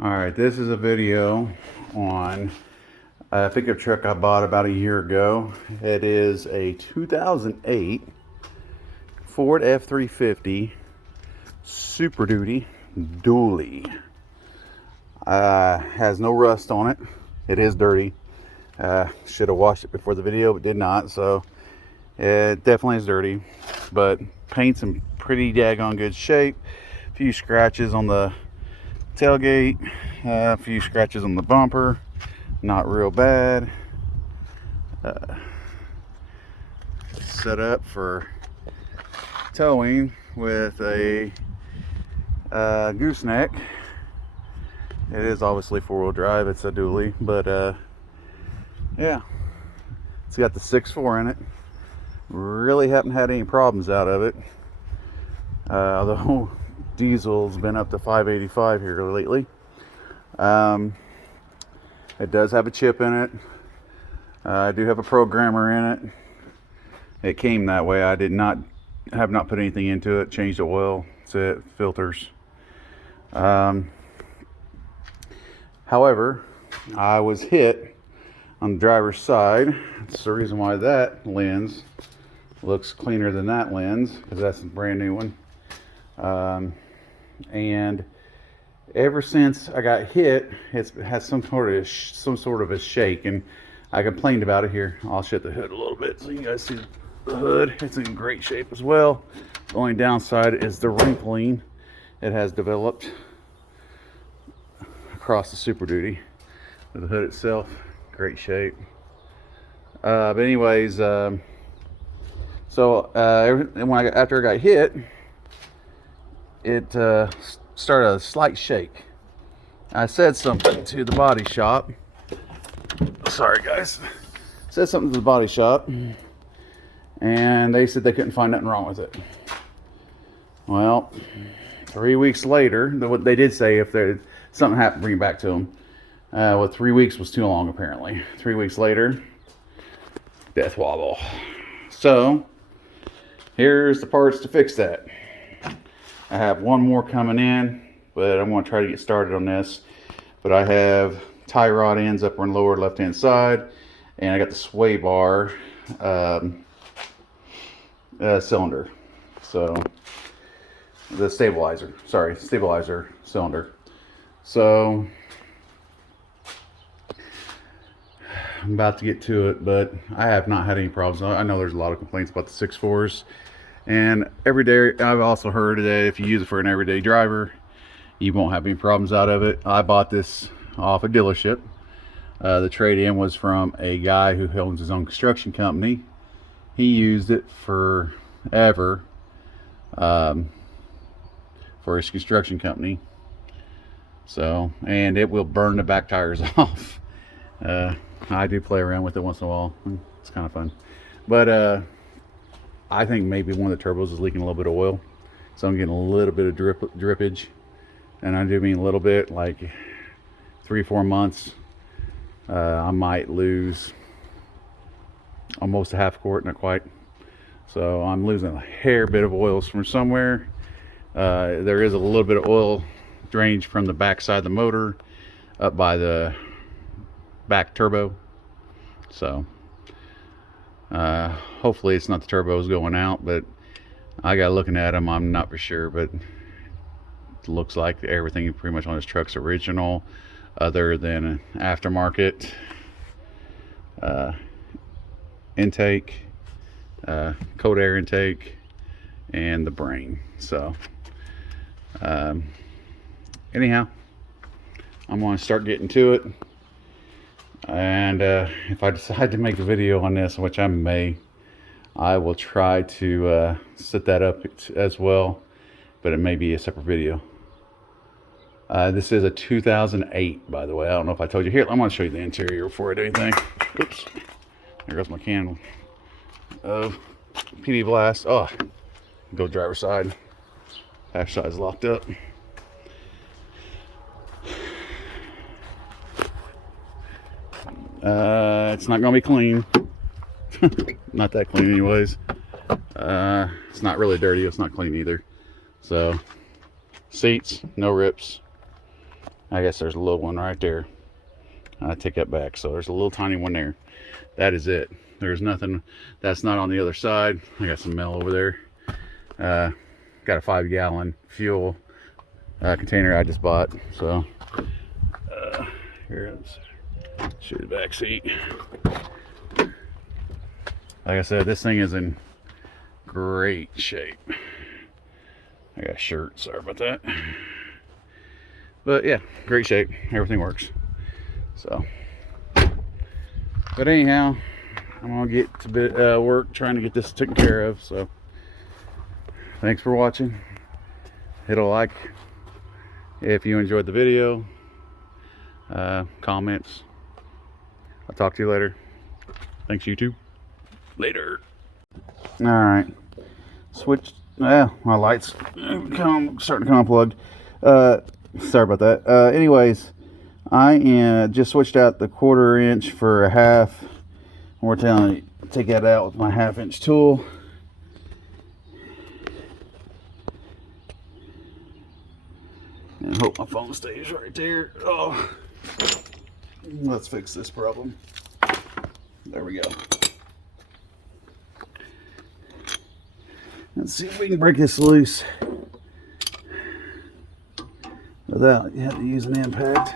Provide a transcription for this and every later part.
Alright, this is a video on a pickup truck I bought about a year ago. It is a 2008 Ford F350 Super Duty Dually. Has no rust on it. It is dirty. Should have washed it before the video, but did not, so it definitely is dirty. But paint's in pretty daggone good shape. A few scratches on the tailgate, a few scratches on the bumper, not real bad. Set up for towing with a gooseneck. It is obviously four-wheel drive. It's a dually, but yeah, it's got the 6.4 in it. Really haven't had any problems out of it, although diesel's been up to 585 here lately. It does have a chip in it. I do have a programmer in it. It came that way. I have not put anything into it. Changed the oil, that's it, filters. However, I was hit on the driver's side. That's the reason why that lens looks cleaner than that lens, because that's a brand new one. And ever since I got hit, it has some sort of a shake, and I complained about it. Here, I'll shut the hood a little bit so you guys see the hood. It's in great shape as well. The only downside is the wrinkling it has developed across the Super Duty. But the hood itself, great shape. But anyways, after I got hit, it started a slight shake. I said something to the body shop. Sorry guys. Said something to the body shop, and they said they couldn't find nothing wrong with it. Well, 3 weeks later, they did say if there something happened, bring it back to them. Well, 3 weeks was too long apparently. 3 weeks later, death wobble. So here's the parts to fix that. I have one more coming in, but I'm going to try to get started on this. But I have tie rod ends upper and lower left hand side, and I got the sway bar cylinder. So the stabilizer cylinder. So I'm about to get to it, but I have not had any problems. I know there's a lot of complaints about the 6.4s. And every day, I've also heard that if you use it for an everyday driver, you won't have any problems out of it. I bought this off a dealership. The trade-in was from a guy who owns his own construction company. He used it forever for his construction company. So, and it will burn the back tires off. I do play around with it once in a while. It's kind of fun. But I think maybe one of the turbos is leaking a little bit of oil, so I'm getting a little bit of drippage, and I do mean a little bit, like 3-4 months. I might lose almost a half quart, not quite. So I'm losing a hair bit of oils from somewhere. There is a little bit of oil drainage from the back side of the motor up by the back turbo. So hopefully it's not the turbos going out, but I got looking at them, I'm not for sure, but it looks like everything pretty much on this truck's original, other than an aftermarket intake, cold air intake, and the brain. So anyhow, I'm going to start getting to it. And if I decide to make a video on this, which I may, I will try to set that up as well, but it may be a separate video. This is a 2008, by the way. I don't know if I told you. Here, I'm going to show you the interior before I do anything. Oops. There goes my can of PD Blast. Oh, go driver's side. Passenger side is locked up. It's not going to be clean. Not that clean anyways. It's not really dirty. It's not clean either. So, seats, no rips. I guess there's a little one right there. I take that back. So there's a little tiny one there. That is it. There's nothing that's not on the other side. I got some mail over there. Got a 5-gallon fuel container I just bought. So here, let's show you the back seat. Like I said, this thing is in great shape. I got a shirt, sorry about that. But yeah, great shape. Everything works. So, but anyhow, I'm gonna get to work trying to get this taken care of. So, thanks for watching. Hit a like if you enjoyed the video. Comments. I'll talk to you later. Thanks, YouTube. Later. All right. Switch. My lights starting to come unplugged. Sorry about that. Anyways, I just switched out the 1/4 inch for a 1/2. We're telling you, take that out with my 1/2 inch tool. And hope my phone stays right there. Oh, let's fix this problem. There we go. Let's see if we can break this loose without you have to use an impact.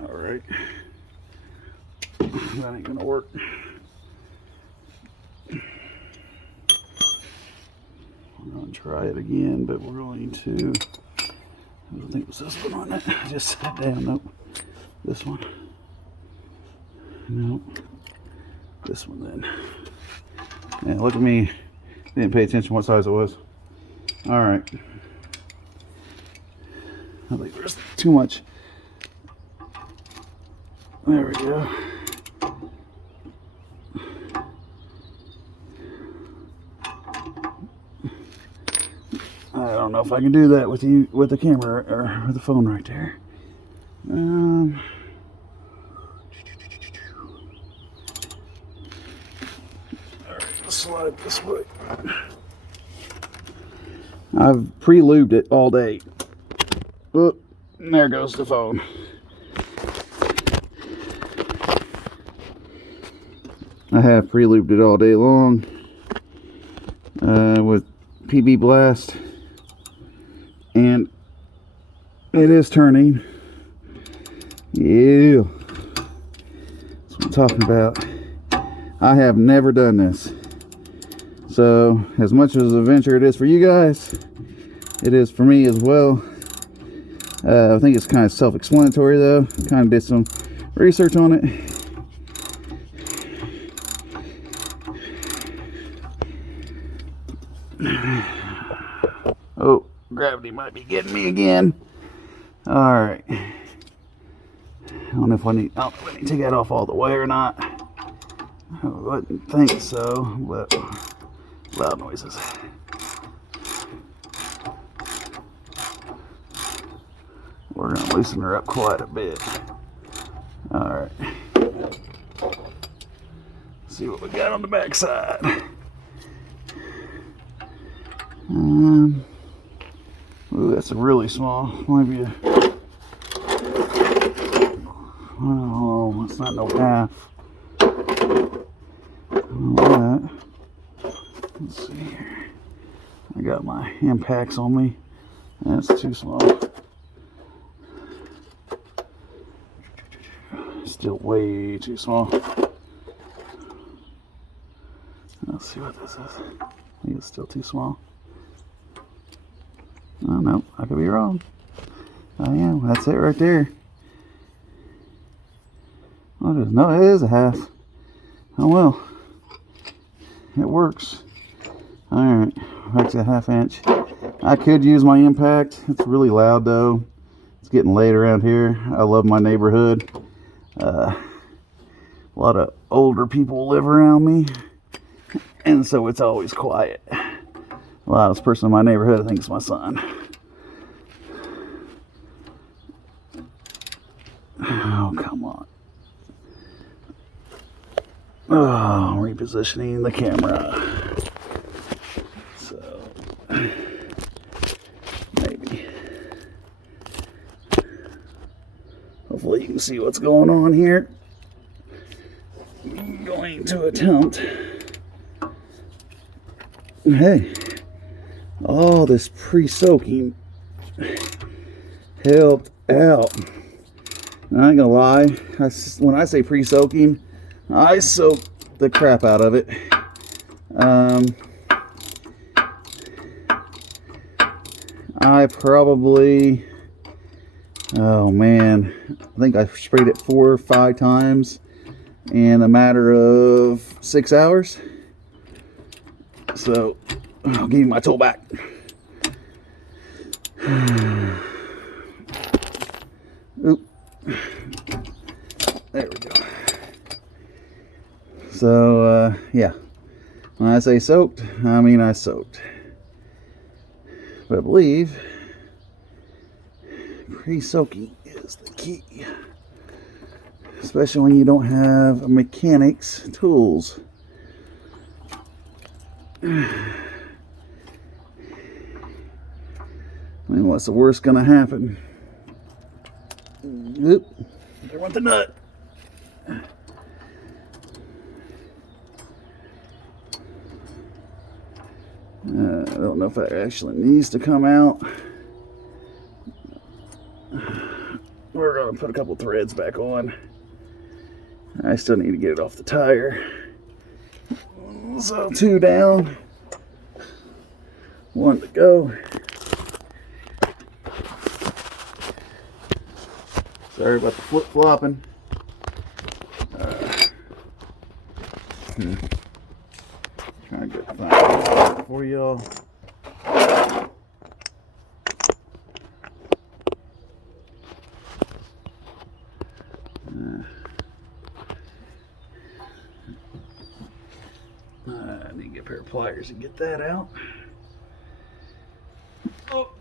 All right, that ain't gonna work. We're gonna try it again, but we're going to. I don't think it was this one on it. I just sat down. Nope. This one. Nope. This one then. Yeah, look at me. Didn't pay attention what size it was. Alright. I think there's too much. There we go. I don't know if I can do that with you with the camera or with the phone right there. Alright, let's slide this way. I've pre-lubed it all day. Oh, and there goes the phone. I have pre-lubed it all day long with PB Blast, and it is turning. Yeah, that's what I'm talking about. I have never done this, so as much as a venture it is for you guys, it is for me as well. I think it's kind of self-explanatory though. Kind of did some research on it. Oh, gravity might be getting me again. All right. I don't know if I need to take that off all the way or not. I wouldn't think so, but loud noises. We're gonna loosen her up quite a bit. All right. See what we got on the back side. Ooh, that's a really small. Might be a. Oh, it's not no half. That. Let's see here. I got my impacts on me. That's too small. Still way too small. Let's see what this is. I think it's still too small. Oh no, I could be wrong. I am. That's it right there. Oh, no, it is a half. Oh well. It works. Alright, back to a 1/2 inch. I could use my impact. It's really loud though. It's getting late around here. I love my neighborhood. A lot of older people live around me, and so it's always quiet. The loudest person in my neighborhood, I think, is my son. Oh, come on. Oh, rebuild. repositioning the camera. So maybe. Hopefully you can see what's going on here. I'm going to attempt. Hey, all this pre-soaking helped out. I ain't gonna lie, when I say pre-soaking, I soak the crap out of it. I probably, oh man, I think I sprayed it 4 or 5 times in a matter of 6 hours. So I'll give you my tool back. Oop. There we go. So yeah, when I say soaked, I mean I soaked. But I believe pre-soaking is the key, especially when you don't have a mechanic's tools. I mean, what's the worst gonna happen? Oop, there went the nut. I don't know if that actually needs to come out. We're gonna put a couple threads back on. I still need to get it off the tire. So 2 down, 1 to go. Sorry about the flip-flopping. Trying to get that for y'all. I need to get a pair of pliers and get that out. Oh.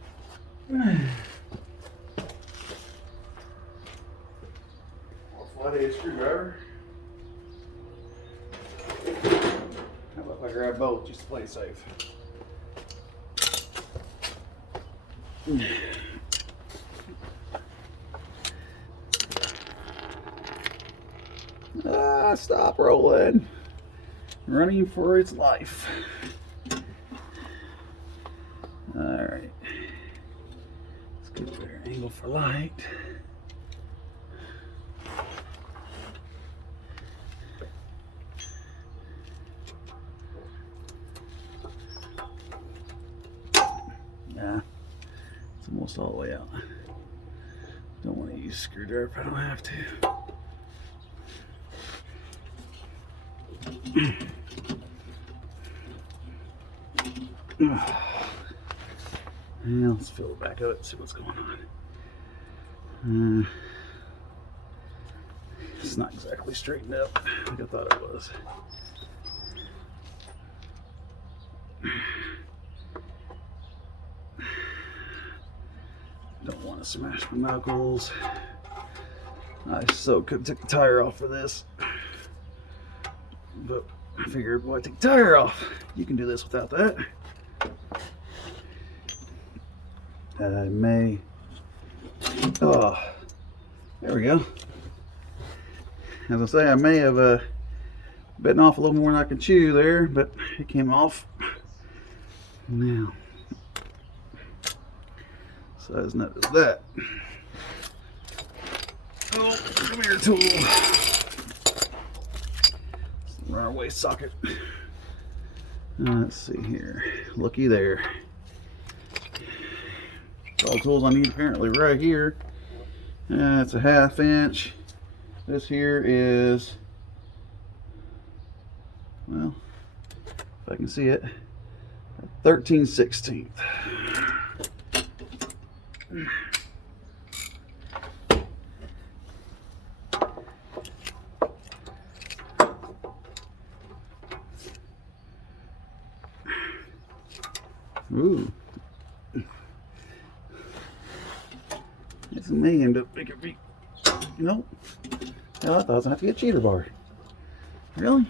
Flathead screwdriver. How about if I grab both just to play safe? Stop rolling. Running for its life. Alright. Let's get a better angle for light. Yeah, it's almost all the way out. Don't want to use a screwdriver if I don't have to. Yeah, let's fill the back of it and see what's going on. It's not exactly straightened up like I thought it was. Don't want to smash my knuckles. I so could take the tire off for this, but I figured, why take the tire off? You can do this without that. I may. Oh, there we go. As I say, I may have bitten off a little more than I can chew there, but it came off. Now, size nut is that. Oh, come here, tool. Runaway socket. Let's see here. Looky there. All the tools I need apparently right here. It's a 1/2 inch. This here is, well, if I can see it, 13/16. Ooh. It's a million to make it be. Nope. Hell, I thought I was going to have to get a cheater bar. Really?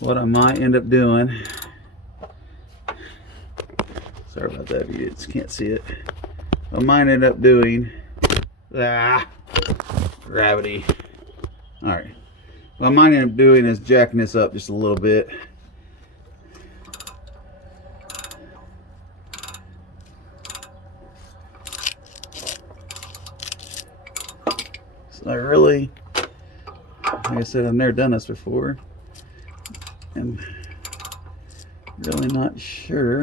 what I might end up doing, sorry about that, you just can't see it. I might end up doing, gravity. All right, what I might end up doing is jacking this up just a little bit. So I really, like I said, I've never done this before, and really not sure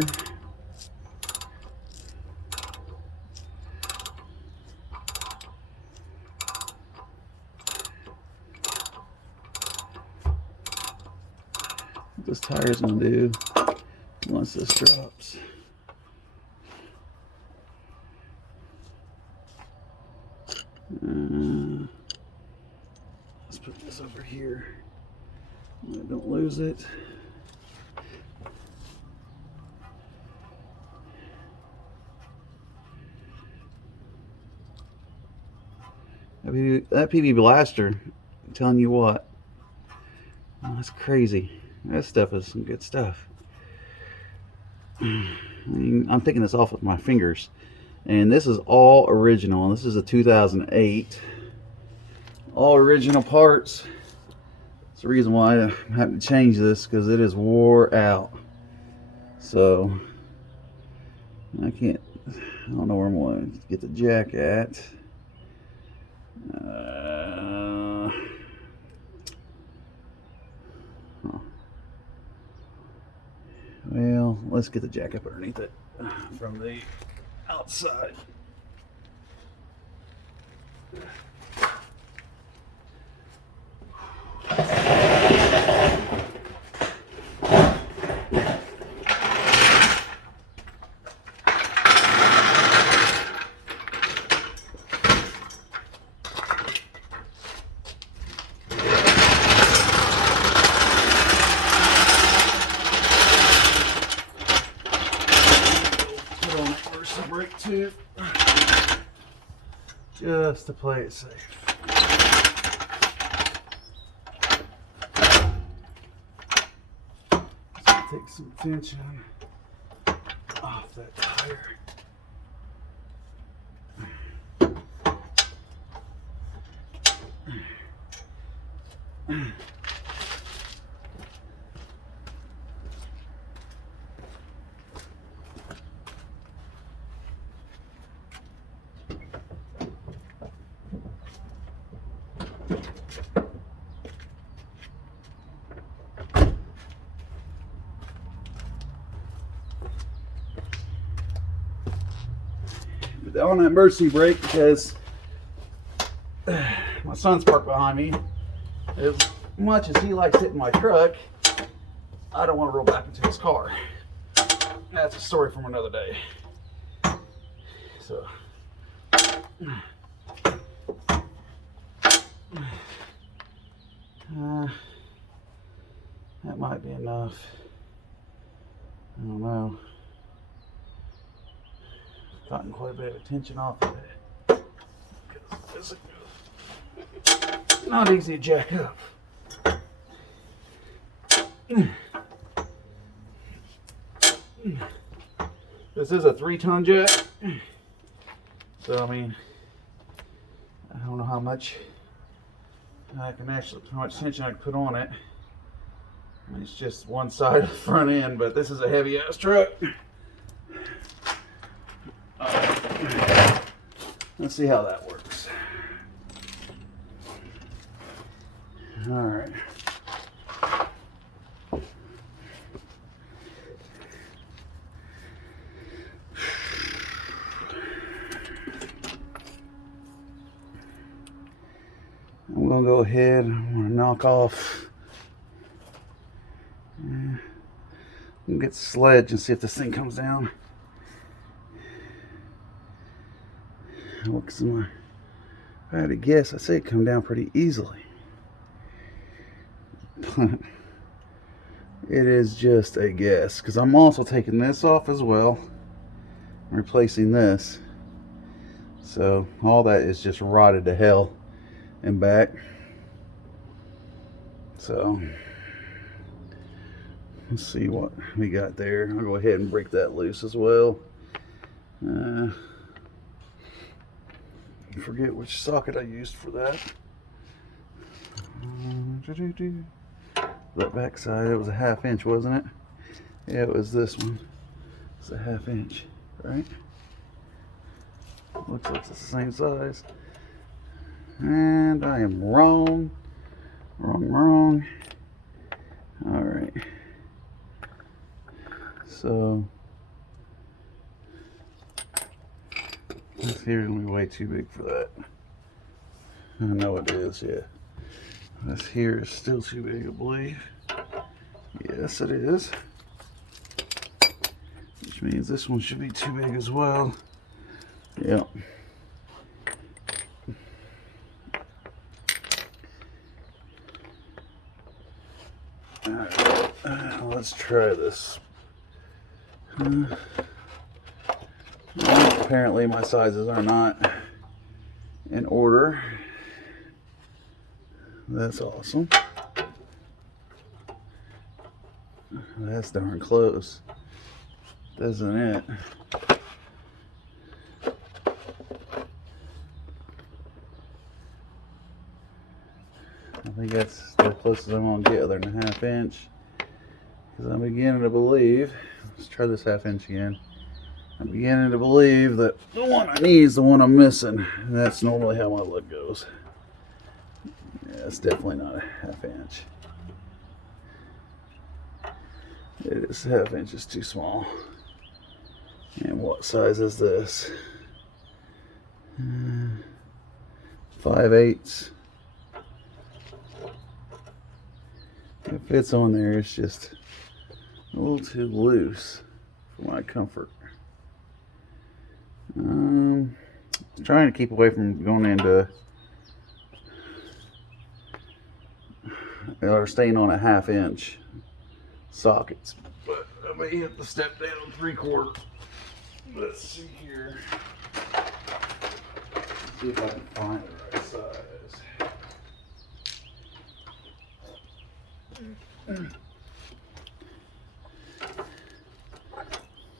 what this tire is going to do once this drops. Let's put this over here. Don't lose it. That PB Blaster, I'm telling you what, that's crazy. That stuff is some good stuff. I mean, I'm taking this off with my fingers, and this is all original. This is a 2008, all original parts. That's the reason why I'm having to change this, because it is wore out. So I don't know where I'm going to get the jack at. Well, let's get the jack up underneath it from the outside. Brake too, just to play it safe. Just take some tension off that tire. On that emergency brake, because my son's parked behind me. As much as he likes hitting my truck, I don't want to roll back into his car. That's a story from another day. So that might be enough. I don't know. Gotten quite a bit of tension off of it. This is not easy to jack up. This is a 3-ton jack, so I mean, I don't know how much how much tension I can put on it. I mean, it's just one side of the front end, but this is a heavy ass truck. Let's see how that works. All right. I'm gonna go ahead. I'm gonna knock off. I'm gonna get the sledge and see if this thing comes down. If I had to guess, I'd say it come down pretty easily. But it is just a guess, because I'm also taking this off as well, replacing this. So all that is just rotted to hell and back. So Let's see what we got there. I'll go ahead and break that loose as well. Forget which socket I used for that. That back side, it was a 1/2 inch, wasn't it? Yeah, it was this one. It's a 1/2 inch, right? Looks like it's the same size. And I am wrong. Wrong. All right. So this here's gonna be way too big for that. I know it is, yeah. This here is still too big, I believe. Yes, it is. Which means this one should be too big as well. Yep. Alright, let's try this. Apparently my sizes are not in order. That's awesome. That's darn close, isn't it? I think that's the closest I'm going to get other than a 1/2 inch. Because I'm beginning to believe, let's try this 1/2 inch again. I'm beginning to believe that the one I need is the one I'm missing. And that's normally how my luck goes. Yeah, it's definitely not a 1/2 inch. It is 1/2 inch is too small. And what size is this? 5/8. It fits on there, it's just a little too loose for my comfort. Trying to keep away from going into or staying on a 1/2 inch sockets, but I may have to step down 3/4. Let's see here. See if I can find the right size.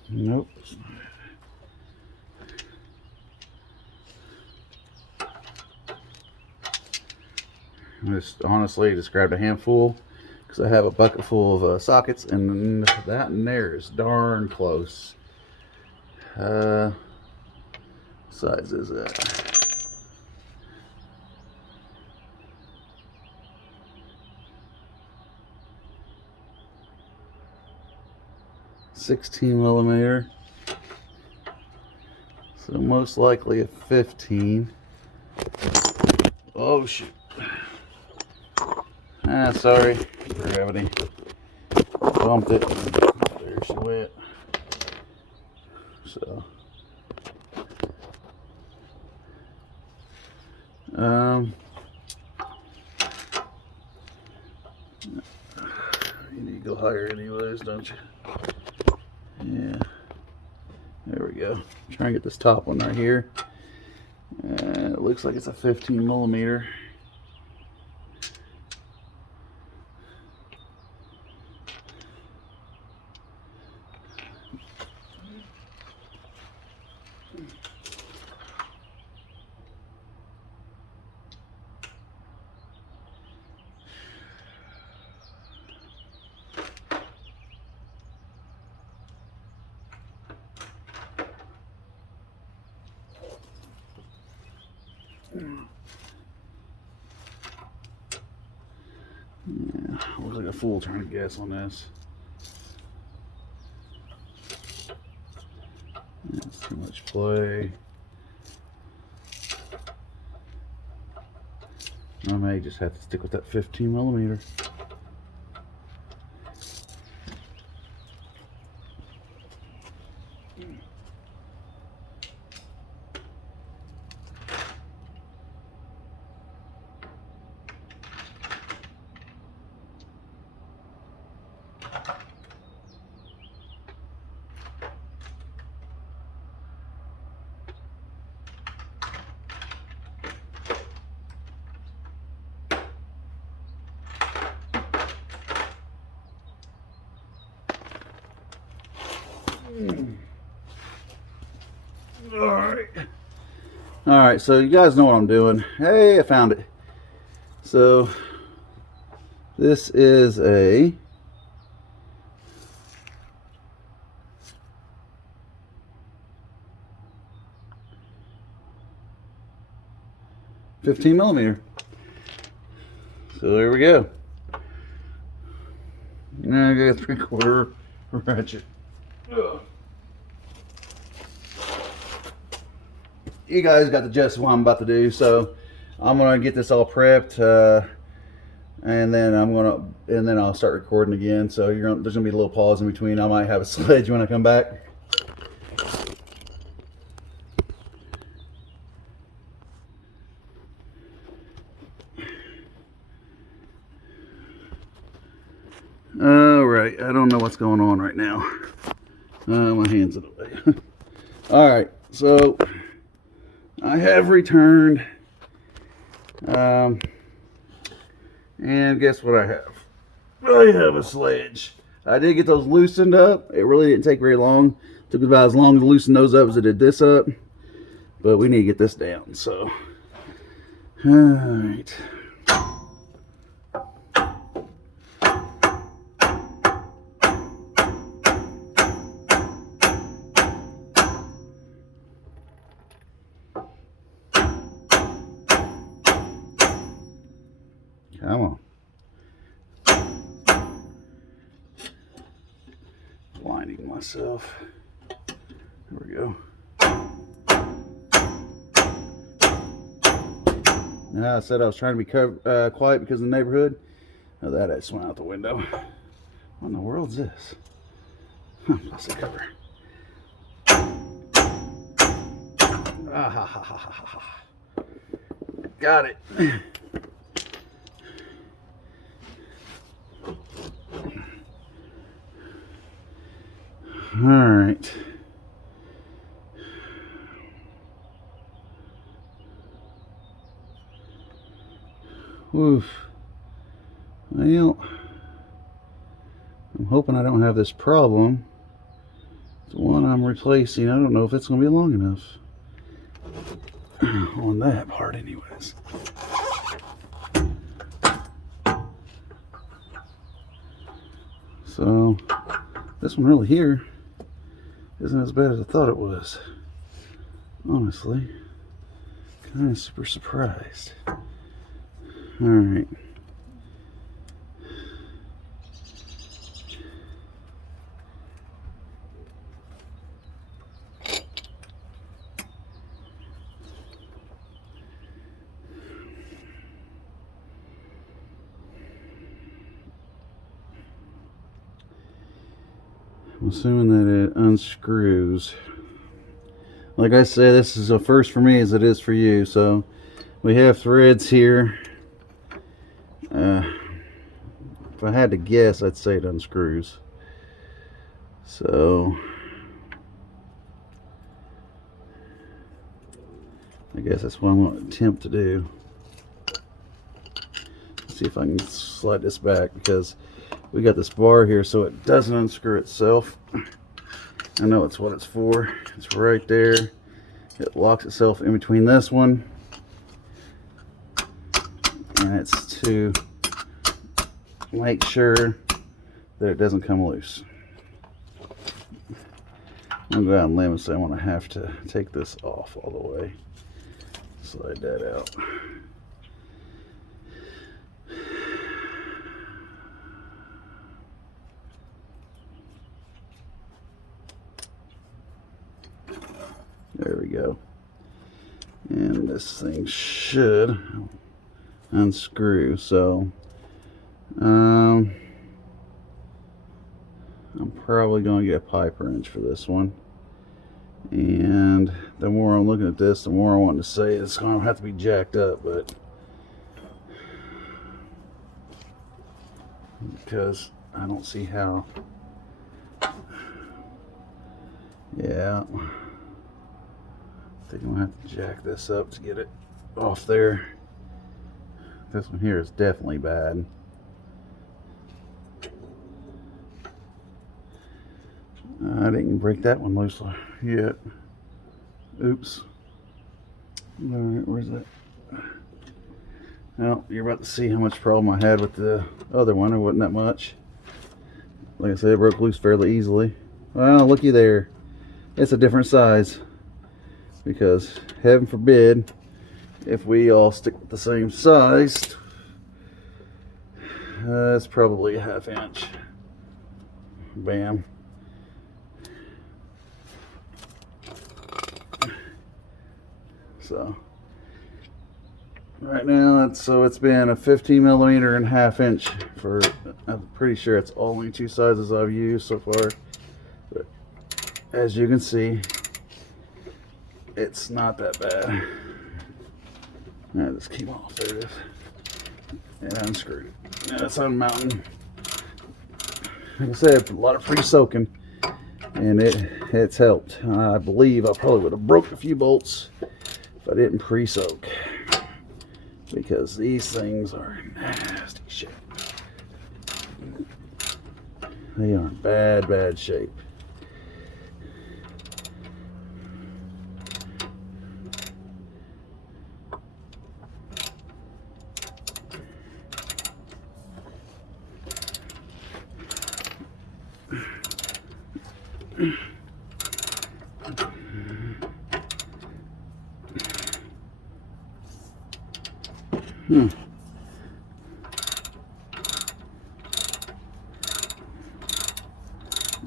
Nope. I just honestly just grabbed a handful because I have a bucket full of sockets, and that and there is darn close. What size is that? $16mm, so most likely a 15. Oh shoot! Sorry, gravity bumped it. There she went. So, you need to go higher anyways, don't you? Yeah, there we go. Try and get this top one right here. It looks like it's a 15mm. Yeah, looks like a fool trying to guess on this. That's too much play. I may just have to stick with that 15mm. Alright, so you guys know what I'm doing. Hey, I found it. So this is a .15mm. So there we go. Now I got a 3/4 ratchet. Ugh. You guys got the gist of what I'm about to do, so I'm gonna get this all prepped, and then I'll start recording again. So there's gonna be a little pause in between. I might have a sledge when I come back. All right, I don't know what's going on right now. My hands in the way. All right, so I have returned, and guess what I have? I have a sledge. I did get those loosened up. It really didn't take very long. It took about as long to loosen those up as it did this up, but we need to get this down. So, all right. Come on. Blinding myself. There we go. Now I said I was trying to be quiet because of the neighborhood. Now that I just went out the window. What in the world's this? Plastic cover. Ah, ha, ha, ha, ha, ha. Got it. All right. Oof. Well, I'm hoping I don't have this problem. The one I'm replacing, I don't know if it's going to be long enough. On that part anyways. So, this one really here isn't as bad as I thought it was. Honestly, kind of super surprised. All right. I'm assuming that it unscrews. Like I said, this is a first for me as it is for you. So we have threads here. If I had to guess, I'd say it unscrews. So I guess that's what I'm going to attempt to do. Let's see if I can slide this back, because we got this bar here so it doesn't unscrew itself. I know it's what it's for. It's right there. It locks itself in between this one, and it's to make sure that it doesn't come loose. I'm going to go out on a limb and say I'm going to have to take this off all the way. Slide that out. There we go. And this thing should unscrew. So I'm probably going to get a pipe wrench for this one. And the more I'm looking at this, the more I want to say it's going to have to be jacked up, but because I don't see how. Yeah, I think I'm going to have to jack this up to get it off there. This one here is definitely bad. I didn't break that one loose yet. Oops. All right, where's that? Well, you're about to see how much problem I had with the other one. It wasn't that much. Like I said, it broke loose fairly easily. Well, looky there. It's a different size. Because, heaven forbid, if we all stick with the same size, it's probably a 1/2 inch. Bam. So right now it's been a 15 millimeter and 1/2 inch for, I'm pretty sure it's only 2 sizes I've used so far, but as you can see, it's not that bad. Now this came off. There it is. And unscrewed it. Now it's unmounting. Like I said, a lot of pre-soaking, and it's helped. I believe I probably would have broke a few bolts if I didn't pre-soak, because these things are nasty shape. They are in bad shape.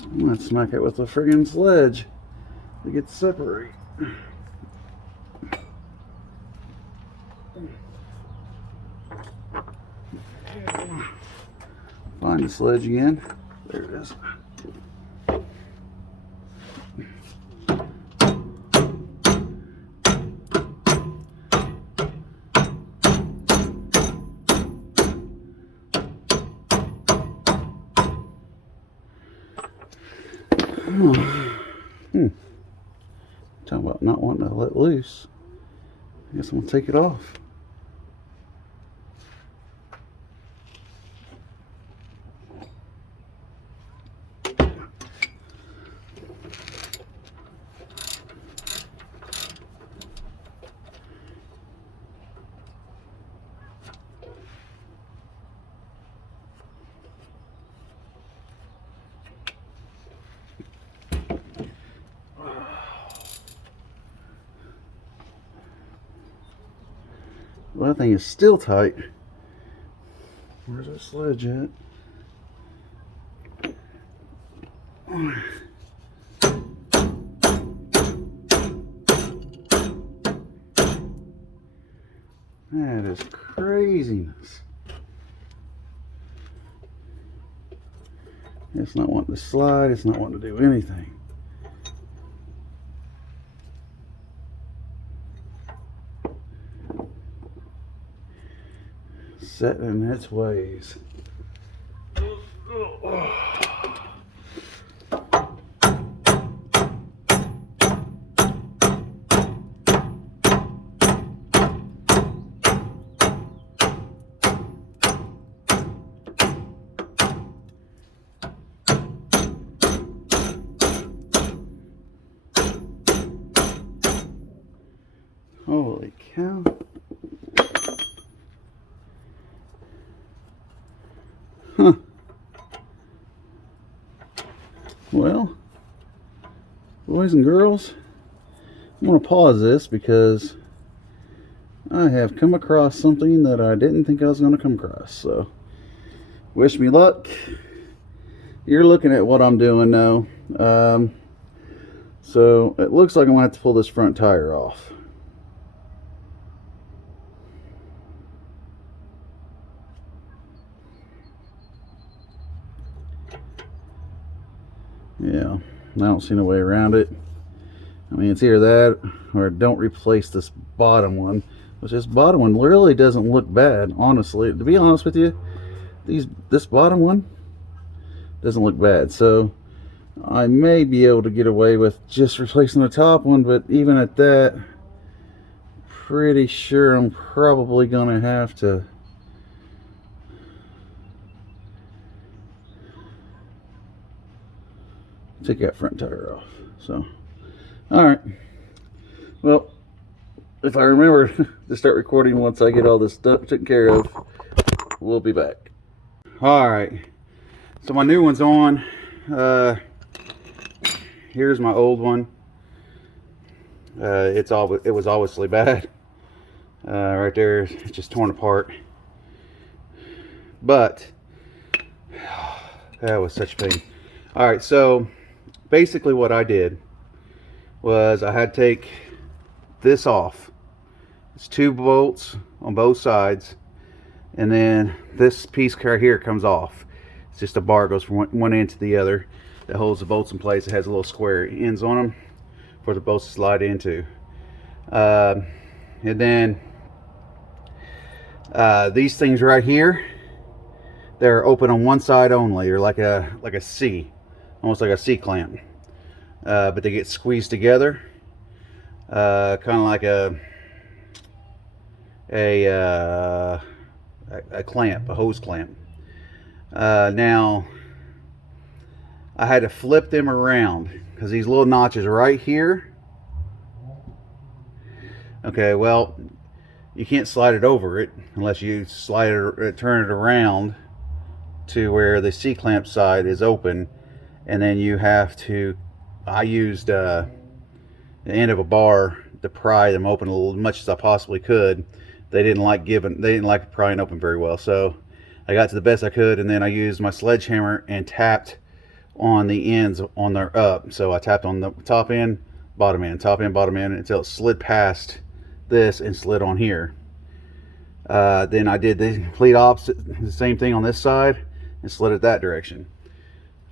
I'm gonna smack it with a friggin' sledge to get to separate. Find the sledge again. There it is. Talking about not wanting to let loose. I guess I'm gonna take it off. Well, that thing is still tight. Where's that sledge at? That is craziness. It's not wanting to slide. It's not wanting to do anything. Set in its ways. Holy cow. Huh. Well, boys and girls, I'm going to pause this because I have come across something that I didn't think I was going to come across. So, wish me luck. You're looking at what I'm doing now. So, it looks like I'm going to have to pull this front tire off. Yeah, I don't see no way around it. I mean, it's either that or don't replace this bottom one, which this bottom one really doesn't look bad, honestly. To be honest with you, this bottom one doesn't look bad. So I may be able to get away with just replacing the top one, but even at that, pretty sure I'm probably gonna have to take that front tire off. So, all right. Well, if I remember to start recording once I get all this stuff taken care of, we'll be back. All right. So my new one's on. Here's my old one. It was obviously bad. Right there, it's just torn apart. But that was such a pain. All right, so basically what I did was I had to take this off. It's 2 bolts on both sides, and then this piece right here comes off. It's just a bar, goes from one end to the other, that holds the bolts in place. It has a little square ends on them for the bolts to slide into. And then these things right here, they're open on one side only. They're like a C, almost like a C clamp, but they get squeezed together, kind of like a clamp, a hose clamp. Now I had to flip them around because these little notches right here. Okay, well, you can't slide it over it unless you slide it, turn it around to where the C-clamp side is open, and then you have to, I used the end of a bar to pry them open as much as I possibly could. They didn't like prying open very well, so I got to the best I could, and then I used my sledgehammer and tapped on the ends on their up. So I tapped on the top end, bottom end, top end, bottom end, until it slid past this and slid on here. Then I did the complete opposite, the same thing on this side, and slid it that direction.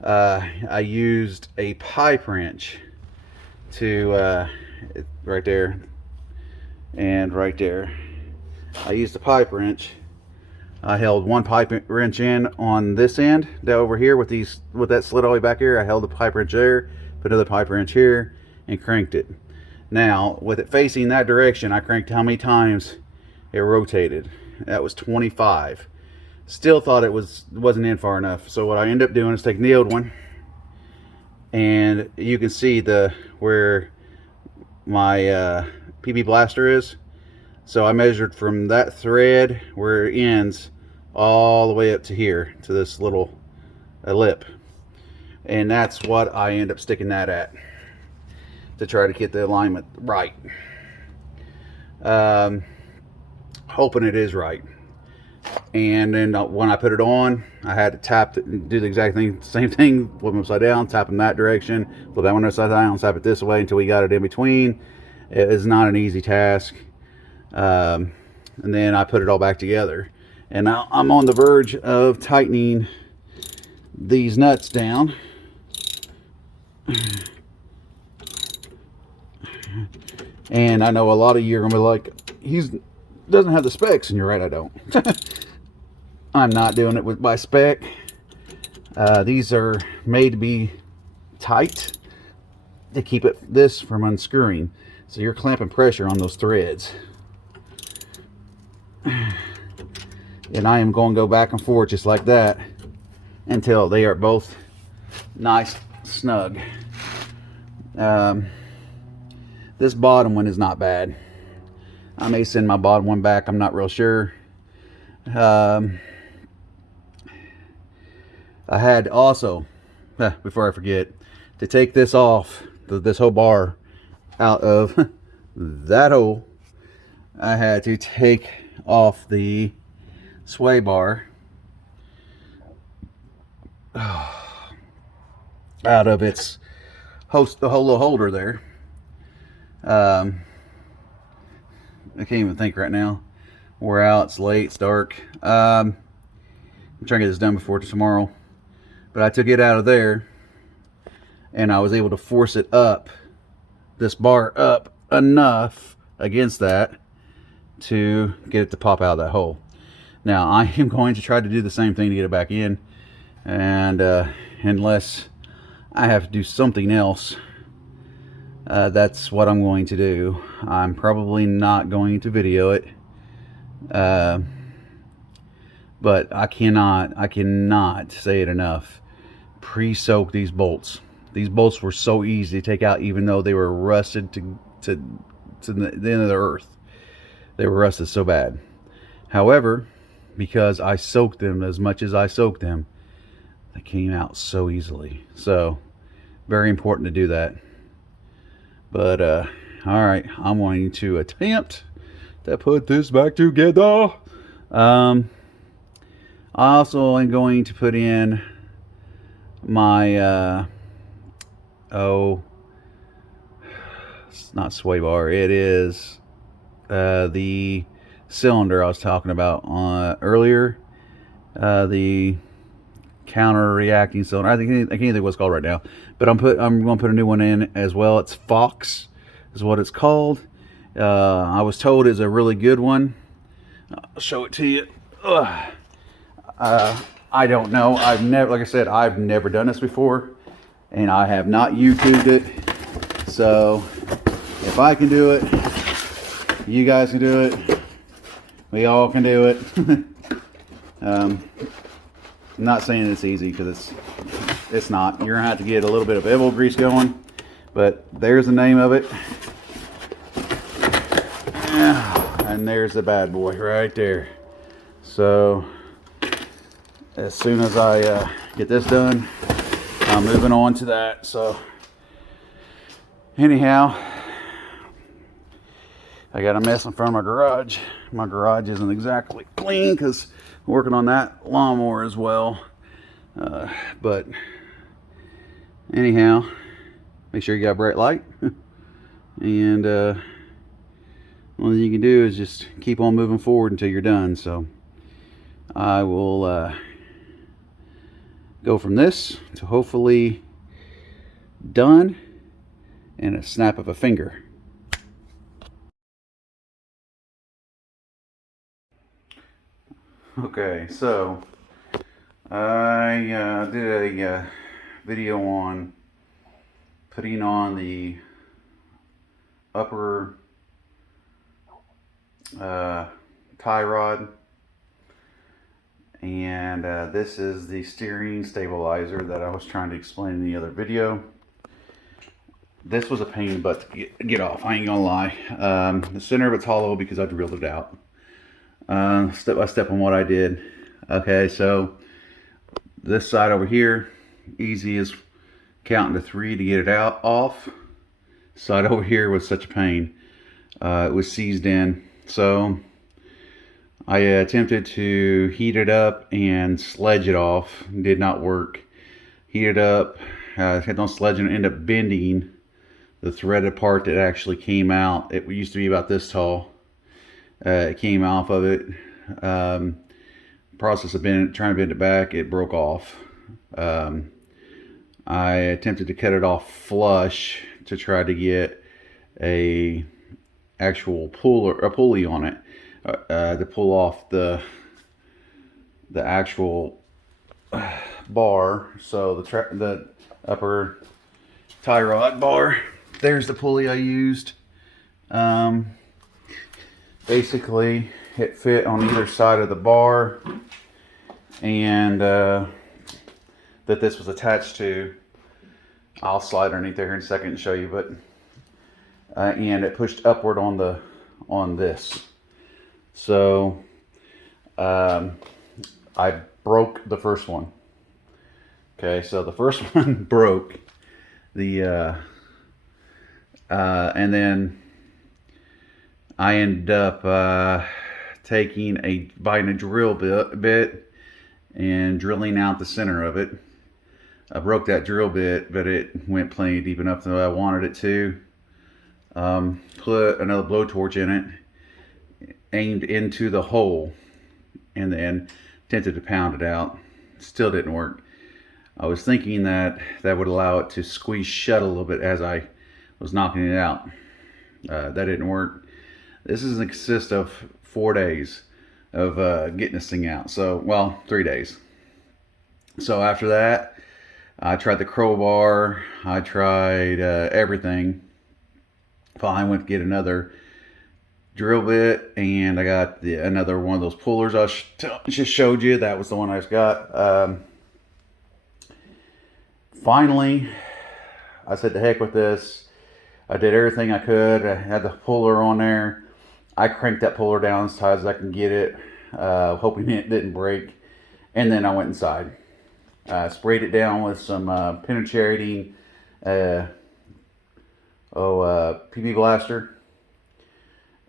I used a pipe wrench to right there and right there. I used a pipe wrench. I held one pipe wrench in on this end, down over here with that slit all the way back here. I held the pipe wrench there, put another pipe wrench here, and cranked it. Now, with it facing that direction, I cranked how many times it rotated. That was 25. Still thought it wasn't in far enough. So what I ended up doing is taking the old one, and you can see where my PB blaster is. So I measured from that thread where it ends all the way up to here, to this little lip, and that's what I end up sticking that at to try to get the alignment right. Hoping it is right. And then when I put it on, I had to tap it, do the exact same thing, flip them upside down, tap them that direction, flip that one upside down, tap it this way until we got it in between. It is not an easy task. And then I put it all back together, and now I'm on the verge of tightening these nuts down. And I know a lot of you are gonna be like, he doesn't have the specs, and you're right, I don't. I'm not doing it by spec. These are made to be tight to keep this from unscrewing, so you're clamping pressure on those threads. And I am going to go back and forth just like that until they are both nice snug. This bottom one is not bad. I may send my bottom one back, I'm not real sure. I had also, before I forget, to take this off, this whole bar out of that hole. I had to take off the sway bar out of its the whole little holder there. I can't even think right now. We're out, it's late, it's dark. I'm trying to get this done before tomorrow, but I took it out of there and I was able to force it up, this bar up enough against that to get it to pop out of that hole. Now I am going to try to do the same thing to get it back in, and unless I have to do something else, that's what I'm going to do. I'm probably not going to video it, but I cannot say it enough. Pre-soak these bolts. These bolts were so easy to take out, even though they were rusted to the end of the earth. They were rusted so bad. However, because I soaked them as much as I soaked them, they came out so easily. So very important to do that. But all right, I'm going to attempt to put this back together. I also am going to put in my it's not sway bar, it is the cylinder I was talking about earlier, the counter reacting cylinder. I can't think what it's called right now, but I'm going to put a new one in as well. It's Fox is what it's called. I was told it's a really good one. I'll show it to you. I don't know. Like I said, I've never done this before, and I have not YouTubed it. So if I can do it, you guys can do it. We all can do it. I'm not saying it's easy, because it's not. You're gonna have to get a little bit of elbow grease going, but there's the name of it. And there's the bad boy right there. So as soon as I get this done, I'm moving on to that. So anyhow, I got a mess in front of my garage. My garage isn't exactly clean because I'm working on that lawnmower as well. But anyhow, make sure you got a bright light. And all you can do is just keep on moving forward until you're done. So I will go from this to hopefully done in a snap of a finger. Okay, so I did a video on putting on the upper tie rod, and this is the steering stabilizer that I was trying to explain in the other video. This was a pain in the butt to get off, I ain't gonna lie. The center of it's hollow because I drilled it out. Step by step on what I did. Okay, so this side over here, easy as counting to 3 to get it off. Side over here was such a pain. It was seized in. So I attempted to heat it up and sledge it off. It did not work. Heat it up, kept on sledging, ended up bending the threaded part that actually came out. It used to be about this tall. It came off of it. Process of trying to bend it back, it broke off. I attempted to cut it off flush to try to get a actual pulley on it, to pull off the actual bar. So the upper tie rod bar, there's the pulley I used. Basically it fit on either side of the bar, and that this was attached to. I'll slide underneath there in a second and show you, but and it pushed upward on this. So I broke the first one. Okay, so the first one broke. And then I ended up buying a drill bit and drilling out the center of it. I broke that drill bit, but it went plenty deep enough that I wanted it to. Put another blowtorch in it, aimed into the hole, and then attempted to pound it out. Still didn't work. I was thinking that would allow it to squeeze shut a little bit as I was knocking it out. That didn't work. This is going to consist of 4 days of getting this thing out. So, well, 3 days. So after that, I tried the crowbar. I tried everything. Finally went to get another drill bit, and I got another one of those pullers I just showed you. That was the one I got. Finally, I said, the heck with this. I did everything I could. I had the puller on there. I cranked that puller down as tight as I can get it, hoping it didn't break. And then I went inside. Sprayed it down with some penetrating PB blaster,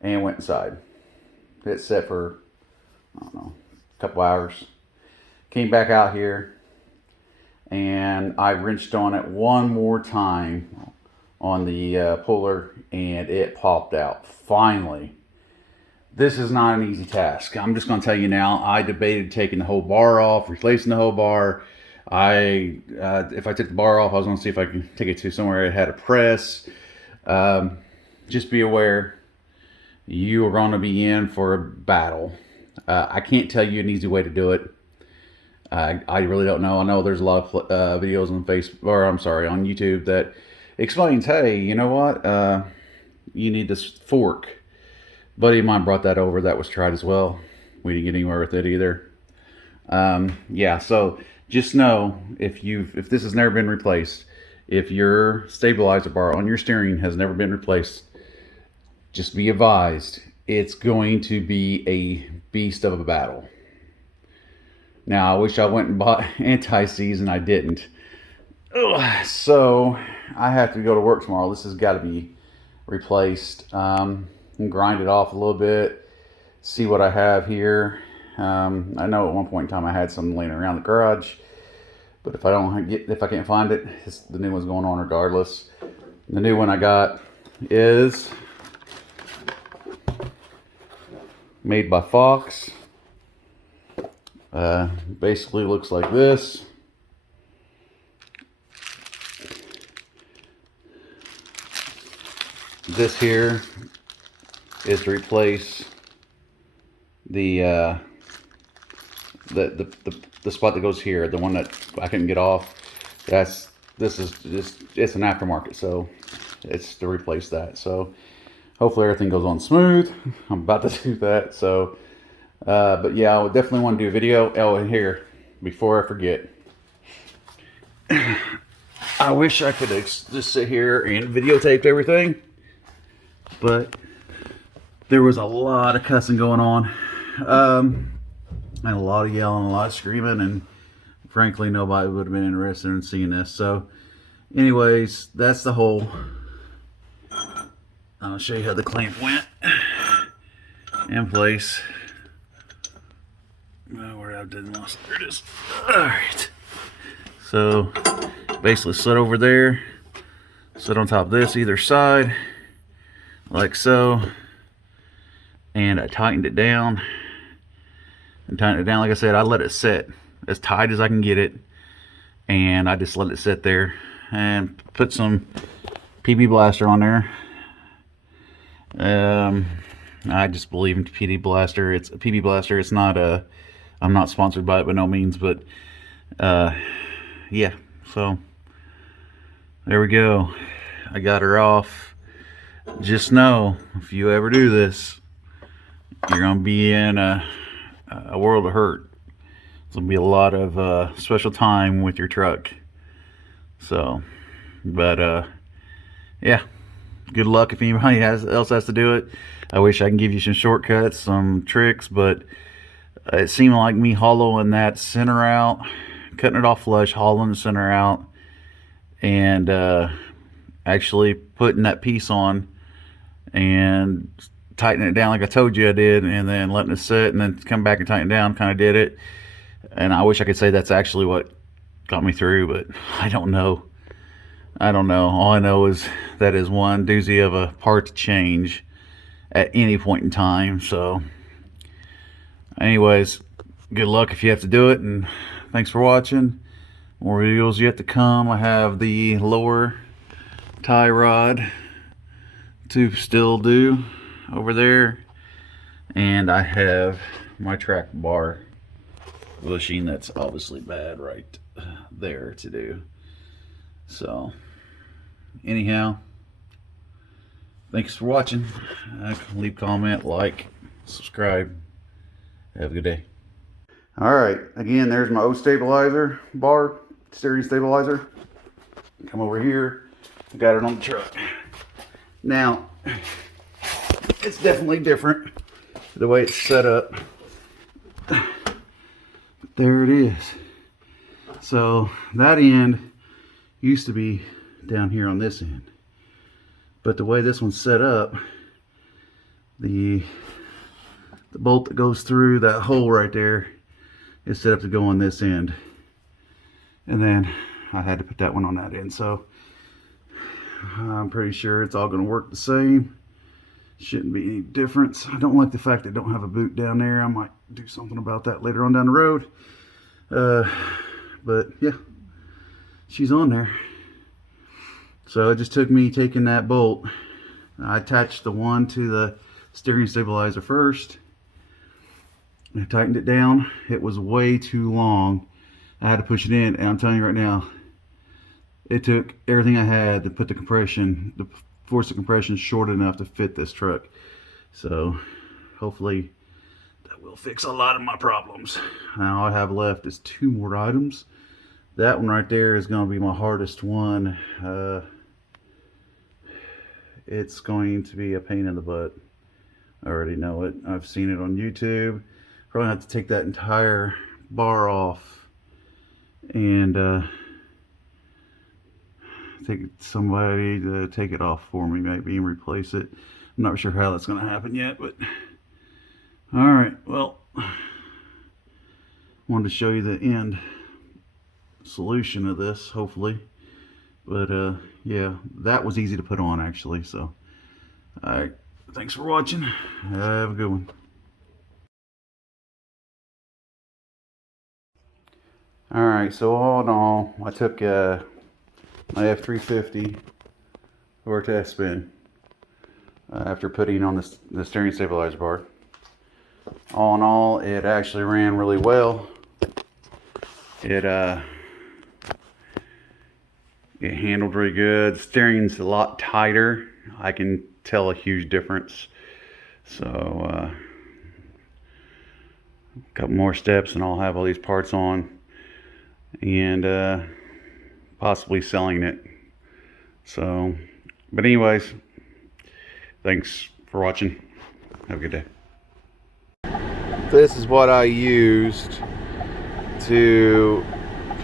and went inside. It set for, I don't know, a couple hours. Came back out here, and I wrenched on it one more time on the puller, and it popped out. Finally. This is not an easy task. I'm just going to tell you now, I debated taking the whole bar off, replacing the whole bar. If I took the bar off, I was going to see if I could take it to somewhere that had a press. Just be aware, you are going to be in for a battle. I can't tell you an easy way to do it. I really don't know. I know there's a lot of videos on on YouTube that explains, hey, you know what? You need this fork. Buddy of mine brought that over. That was tried as well. We didn't get anywhere with it either. Yeah, so just know, if this has never been replaced, if your stabilizer bar on your steering has never been replaced, just be advised, it's going to be a beast of a battle. Now, I wish I went and bought anti-seize, and I didn't. Ugh, so I have to go to work tomorrow. This has got to be replaced. And grind it off a little bit, see what I have here. I know at one point in time I had some laying around the garage, but if I can't find it, the new one's going on regardless. The new one I got is made by Fox. Basically looks like this. This here is to replace the spot that goes here, the one that I couldn't get off. It's an aftermarket, so it's to replace that. So hopefully everything goes on smooth. I'm about to do that. So but yeah, I would definitely want to do a video. Oh, and here, before I forget, I wish I could just sit here and videotape everything, but there was a lot of cussing going on, and a lot of yelling, a lot of screaming, and frankly, nobody would have been interested in seeing this. So anyways, that's the hole. I'll show you how the clamp went in place. Where I didn't lost it. There it is. Alright. So basically sit over there, sit on top of this either side, like so. And I tightened it down. Like I said, I let it sit as tight as I can get it. And I just let it sit there. And put some PB Blaster on there. I just believe in PB Blaster. It's a PB Blaster. It's not a... I'm not sponsored by it by no means. But, yeah. So, there we go. I got her off. Just know, if you ever do this, you're going to be in a world of hurt. It's going to be a lot of special time with your truck. So, but, yeah. Good luck if anybody else has to do it. I wish I can give you some shortcuts, some tricks, but it seemed like me hollowing that center out, cutting it off flush, hollowing the center out, and actually putting that piece on and tightening it down like I told you I did, and then letting it sit and then come back and tighten it down, kind of did it. And I wish I could say that's actually what got me through, but I don't know. All I know is that is one doozy of a part to change at any point in time. So anyways, good luck if you have to do it, and thanks for watching. More videos yet to come. I have the lower tie rod to still do over there, and I have my track bar bushing that's obviously bad right there to do. So anyhow, thanks for watching. Leave comment, like, subscribe. Have a good day. Alright, again, there's my O stabilizer bar, steering stabilizer. Come over here. I got it on the truck. Now, it's definitely different the way it's set up. But there it is. So that end used to be down here on this end. But the way this one's set up, the bolt that goes through that hole right there is set up to go on this end. And then I had to put that one on that end. So I'm pretty sure it's all going to work the same. Shouldn't be any difference. I don't like the fact that I don't have a boot down there. I might do something about that later on down the road. But yeah, she's on there. So it just took me taking that bolt. I attached the one to the steering stabilizer first. I tightened it down. It was way too long. I had to push it in, and I'm telling you right now, it took everything I had to put the compression, the force of compression short enough to fit this truck. So hopefully that will fix a lot of my problems. Now all I have left is 2 more items. That one right there is going to be my hardest one. It's going to be a pain in the butt. I already know it. I've seen it on YouTube. Probably have to take that entire bar off and take somebody to take it off for me, maybe, and replace it. I'm not sure how that's going to happen yet, but all right. Well, wanted to show you the end solution of this, hopefully. But yeah, that was easy to put on actually. So all right, thanks for watching. Have a good one. All right, so all in all, I took my F350 for a test spin after putting on the steering stabilizer bar. All in all, it actually ran really well. It handled really good. Steering's a lot tighter. I can tell a huge difference. So a couple more steps and I'll have all these parts on and possibly selling it. So, but anyways, thanks for watching. Have a good day. This is what I used to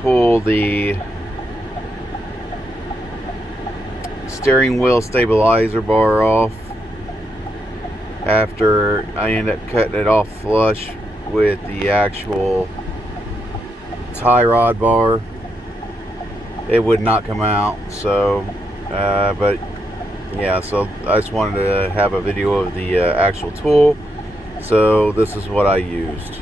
pull the steering wheel stabilizer bar off after I ended up cutting it off flush with the actual tie rod bar. It would not come out. So but yeah, so I just wanted to have a video of the actual tool. So this is what I used.